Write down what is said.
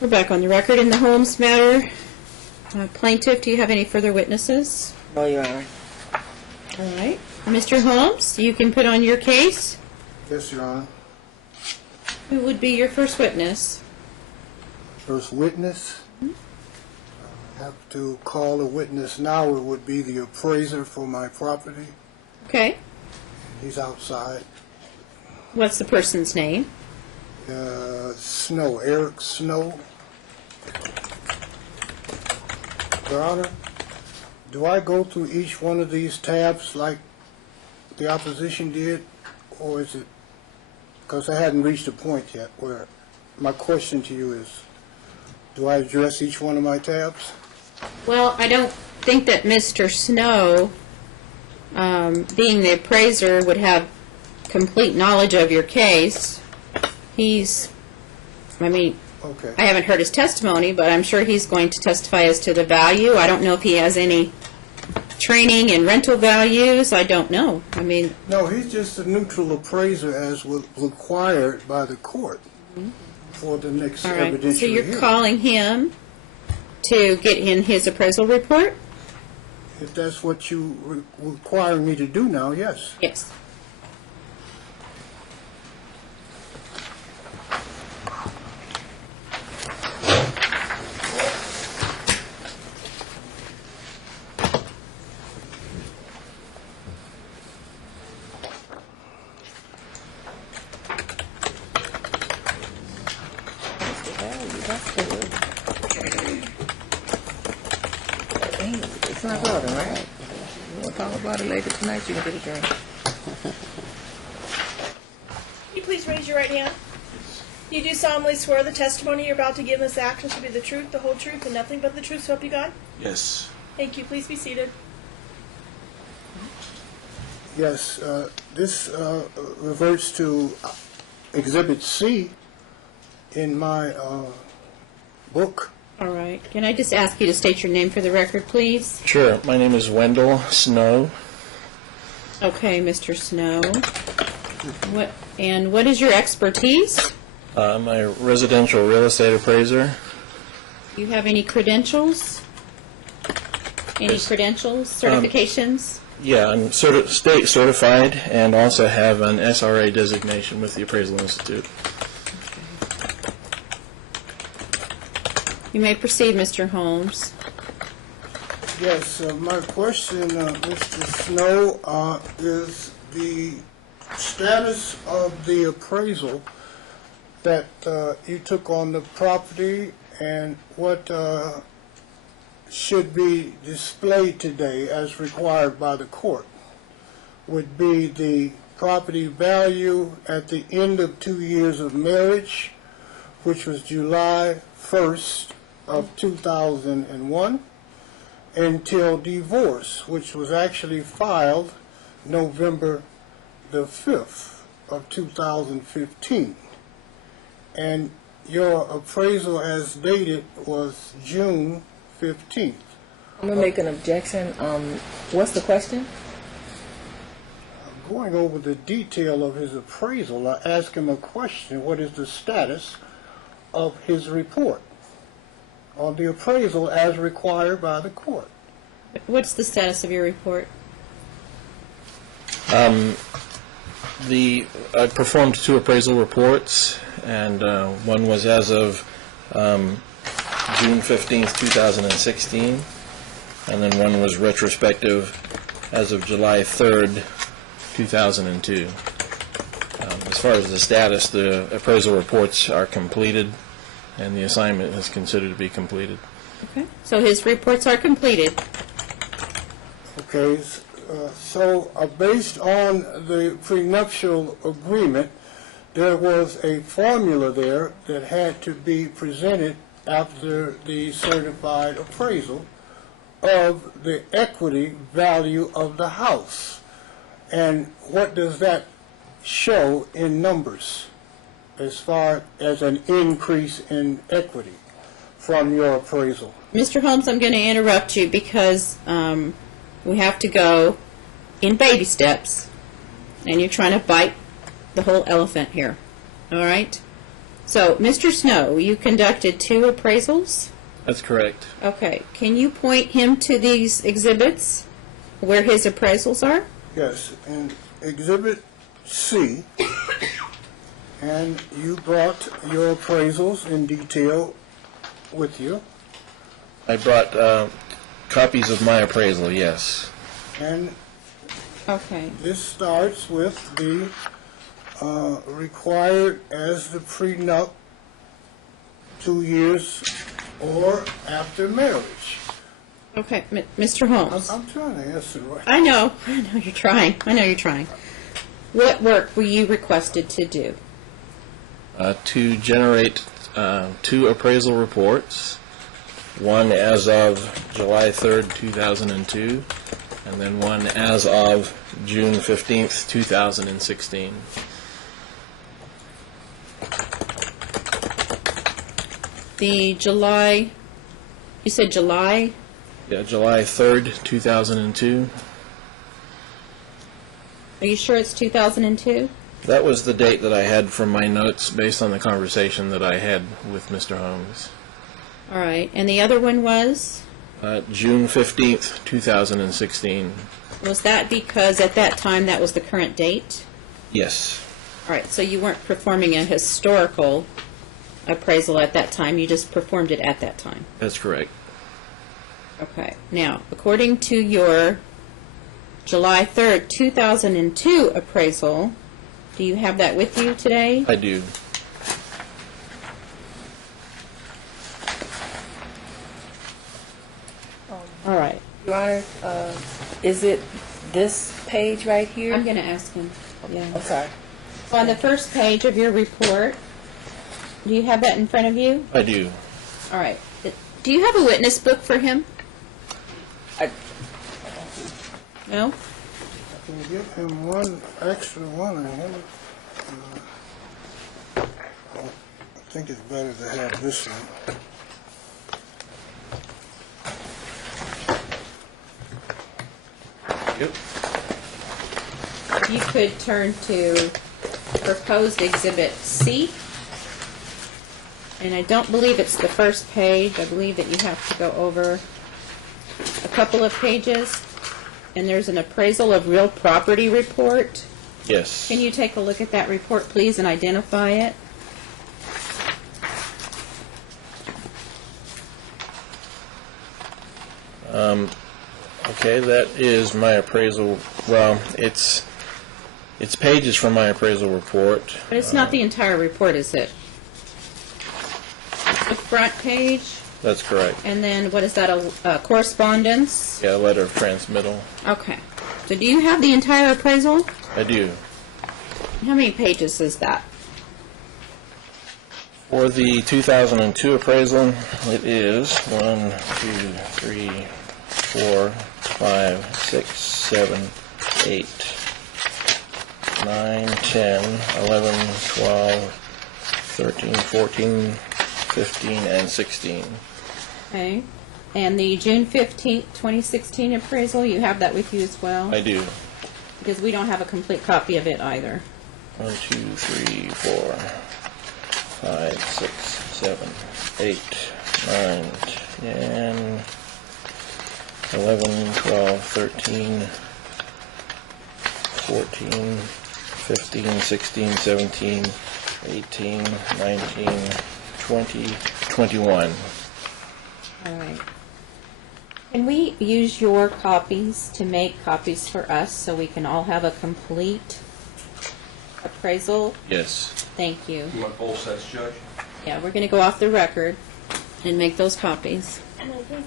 We're back on the record in the Holmes matter. Plaintiff, do you have any further witnesses? No, Your Honor. All right. Mr. Holmes, you can put on your case. Yes, Your Honor. Who would be your first witness? First witness? I have to call a witness now. It would be the appraiser for my property. Okay. He's outside. What's the person's name? Snow, Eric Snow. Your Honor, do I go through each one of these tabs like the opposition did, or is it, because I hadn't reached a point yet where my question to you is, do I address each one of my tabs? Well, I don't think that Mr. Snow, being the appraiser, would have complete knowledge of your case. Okay. I haven't heard his testimony, but I'm sure he's going to testify as to the value. I don't know if he has any training in rental values. I don't know. No, he's just a neutral appraiser as was required by the court for the next all right. evidentiary So you're hearing. calling him to get in his appraisal report? If that's what you require me to do now, yes. Yes. It's not bothering, right? We'll talk about it later tonight. You can get a drink. Can you please raise your right hand? You do solemnly swear the testimony you're about to give in this action shall be the truth, the whole truth, and nothing but the truth, so help you God? Yes. Thank you. Please be seated. Yes, this reverts to Exhibit C in my book. All right. Can I just ask you to state your name for the record, please? Sure. My name is Wendell Snow. Okay, Mr. Snow. What is your expertise? I'm a residential real estate appraiser. Do you have any credentials? Any Yes. credentials, certifications? Yeah, I'm state certified and also have an SRA designation with the Appraisal Institute. You may proceed, Mr. Holmes. Yes, my question, Mr. Snow, is the status of the appraisal that you took on the property and what should be displayed today as required by the court would be the property value at the end of 2 years of marriage, which was July 1st of 2001, until divorce, which was actually filed November the 5th of 2015. And your appraisal as dated was June 15th. I'm going to make an objection. What's the question? Going over the detail of his appraisal, I asked him a question: what is the status of his report on the appraisal as required by the court? What's the status of your report? I performed 2 appraisal reports, and one was as of June 15th, 2016, and then one was retrospective as of July 3rd, 2002. As far as the status, the appraisal reports are completed, and the assignment is considered to be completed. Okay. So his reports are completed. Okay, so based on the prenuptial agreement, there was a formula there that had to be presented after the certified appraisal of the equity value of the house. And what does that show in numbers as far as an increase in equity from your appraisal? Mr. Holmes, I'm going to interrupt you because we have to go in baby steps, and you're trying to bite the whole elephant here. All right? So, Mr. Snow, you conducted 2 appraisals? That's correct. Okay. Can you point him to these exhibits where his appraisals are? Yes, in Exhibit C, and you brought your appraisals in detail with you, I brought copies of my appraisal, yes. and Okay. this starts with the required as the prenup 2 years or after marriage. Okay, Mr. Holmes. I'm trying to answer right. I know you're trying. What work were you requested to do? To generate 2 appraisal reports, one as of July 3rd, 2002, and then one as of June 15th, 2016. The July, you said July? Yeah, July 3rd, 2002. Are you sure it's 2002? That was the date that I had from my notes based on the conversation that I had with Mr. Holmes. All right. And the other one was? June 15th, 2016. Was that because at that time that was the current date? Yes. All right. So you weren't performing a historical appraisal at that time. You just performed it at that time. That's correct. Okay. Now, according to your July 3rd, 2002 appraisal, do you have that with you today? I do. All right. Your Honor, is it this page right here? I'm going to ask him. Yeah. I'm sorry. On the first page of your report, do you have that in front of you? I do. All right. Do you have a witness book for him? No? I can give him one extra one. I think it's better to have this one. Yep. If you could turn to proposed exhibit C. And I don't believe it's the first page. I believe that you have to go over a couple of pages. And there's an appraisal of real property report. Yes. Can you take a look at that report, please, and identify it? Okay, that is my appraisal. Well, it's pages from my appraisal report. But it's not the entire report, is it? The front page, That's correct. and then what is that, a correspondence? Yeah, letter of transmittal. Okay. So do you have the entire appraisal? I do. How many pages is that? For the 2002 appraisal, it is 1, 2, 3, 4, 5, 6, 7, 8, 9, 10, 11, 12, 13, 14, 15, and 16. Okay. And the June 15th, 2016 appraisal, you have that with you as well? I do. Because we don't have a complete copy of it either. 1, 2, 3, 4, 5, 6, 7, 8, 9, 10, 11, 12, 13, 14, 15, 16, 17, 18, 19, 20, 21. All right. Can we use your copies to make copies for us so we can all have a complete appraisal? Yes. Thank you. You want both sets, Judge? Yeah, we're going to go off the record and make those copies. And I think